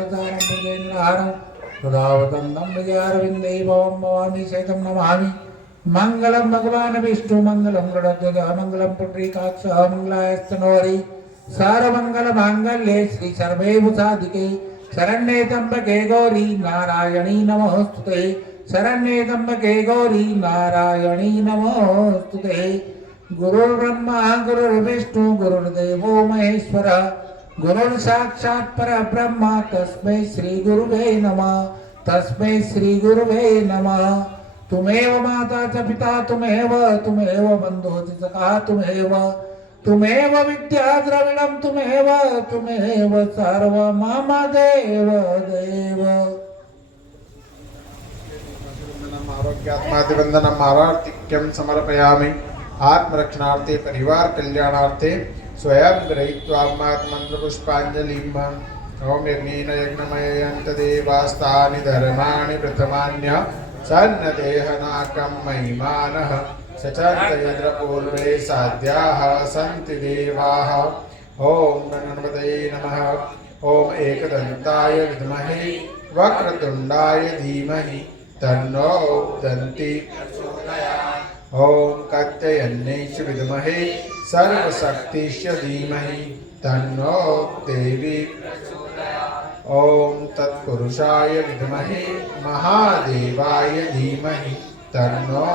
विहारदानं भुजेन्द्रहारं सदावतन्दं विजयारविन्दे भवं भवामि सहितं नमामि। मंगलम भगवान विष्णु मंगलम गणध्वज मंगलम पुंडरीकाक्ष मंगलायस्तनोहरि सर्वमंगल मांगल्ये श्री सर्वैव साधिके शरण्ये त्र्यंबके गौरी नारायणी नमोस्तुते शरण्ये त्र्यंबके गौरी नारायणी नमोस्तुते। गुरुर्ब्रह्मा गुरुर्विष्णु गुरुर्देवो महेश्वर गुरुर्साक्षात् परब्रह्म तस्मै श्री गुरुवे नमः तस्मै श्री गुरुवे नमः। तुमेव माता च पिता तुमेव तुमेव बंधु च सखा तुमेव विद्या द्रविणं तुमेव सर्व मम देव देव। आरोग्यात्मादिवंदनम् आरार्तिक्यं समर्पयामि। आत्मरक्षणार्थे परिवार कल्याणार्थे स्वयं गृहीत्वा मंत्रपुष्पाञ्जलिं। ओम यज्ञेन यज्ञमयन्त देवास्तानि धर्माणि प्रथमान्य सन्नदेहनाकं महिमानः सचन्तयद्रपूर्वे साध्याः सन्ति देवाः। ॐ गणपतये नमः। ॐ एकदन्ताय विद्महे वक्रतुण्डाय धीमहि तन्नो दन्ति। ॐ कात्यायन्यै विद्महे सर्वशक्तिश्च धीमहि तन्नो देवी। ओम तत्पुरुषाय विद्महे महादेवाय धीमहि तन्नो